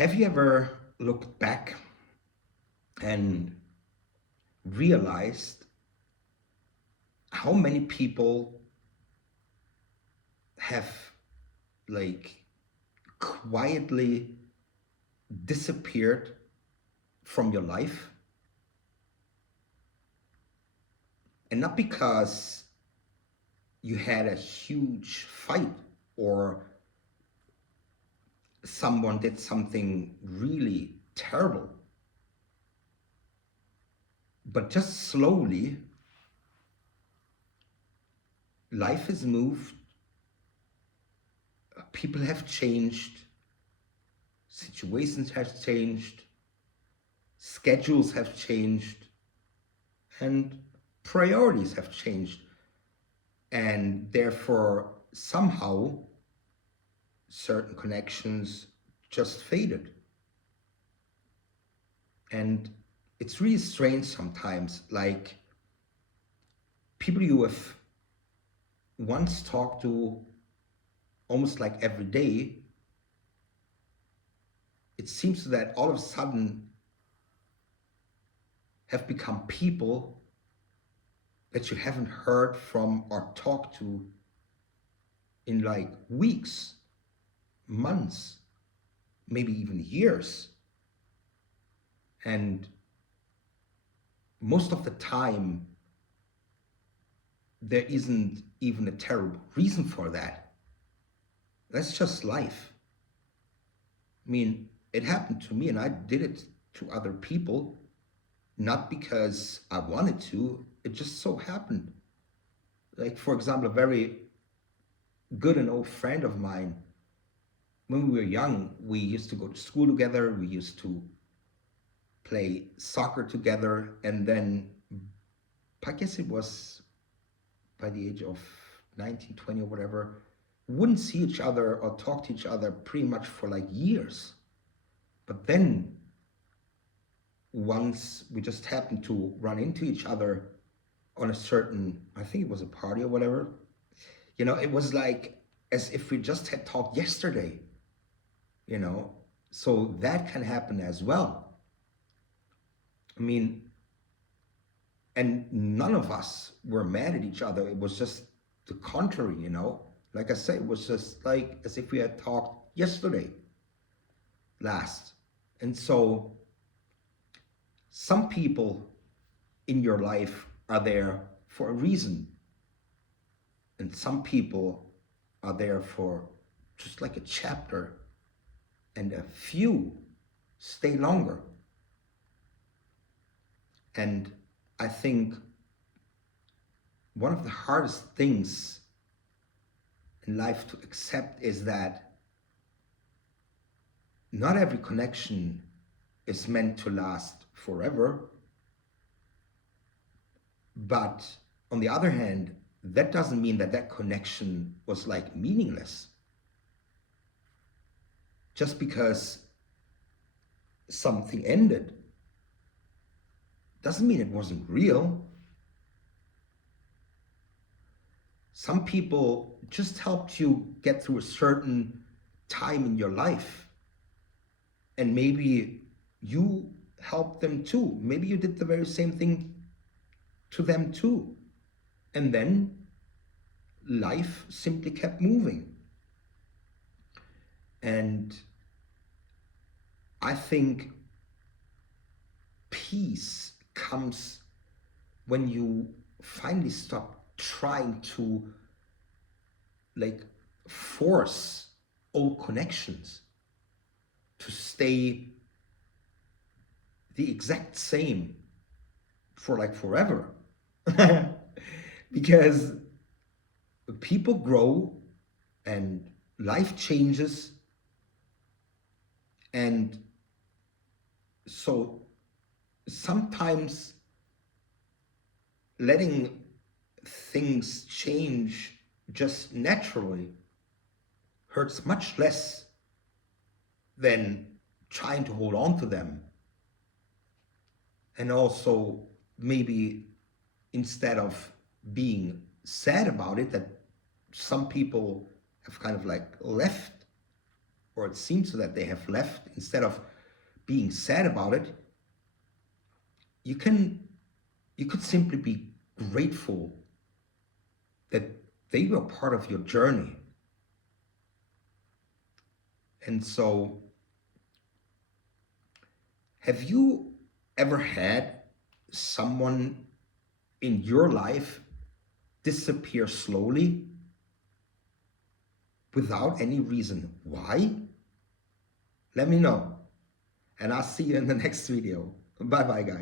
Have you ever looked back and realized how many people have like quietly disappeared from your life? And not because you had a huge fight or someone did something really terrible, but just slowly life has moved, people have changed, situations have changed, schedules have changed, and priorities have changed. And therefore, somehow, certain connections just faded. And it's really strange sometimes, like people you have once talked to almost like every day, it seems that all of a sudden have become people that you haven't heard from or talked to in like weeks, months, maybe even years. And most of the time, there isn't even a terrible reason for that. That's just life. I mean, it happened to me and I did it to other people, not because I wanted to, it just so happened. Like, for example, a very good and old friend of mine, when we were young, we used to go to school together, we used to play soccer together, and then I guess it was by the age of 19, 20 or whatever, wouldn't see each other or talk to each other pretty much for like years. But then once we just happened to run into each other on a certain, I think it was a party or whatever, it was like as if we just had talked yesterday, you know. So that can happen as well. I mean, and none of us were mad at each other. It was just the contrary. Like I say, it was just like as if we had talked yesterday last. And so some people in your life are there for a reason, and some people are there for just like a chapter, and a few stay longer. And I think one of the hardest things in life to accept is that not every connection is meant to last forever. But on the other hand, that doesn't mean that that connection was like meaningless. Just because something ended doesn't mean it wasn't real. Some people just helped you get through a certain time in your life. And maybe you helped them too. Maybe you did the very same thing to them too. And then life simply kept moving. And I think peace comes when you finally stop trying to like force old connections to stay the exact same for like forever. Because people grow and life changes, and so sometimes letting things change just naturally hurts much less than trying to hold on to them. And also, maybe instead of being sad about it, that some people have kind of like left or it seems so that they have left, instead of being sad about it, you could simply be grateful that they were part of your journey. And so, have you ever had someone in your life disappear slowly without any reason why? Let me know, and I'll see you in the next video. Bye bye, guys.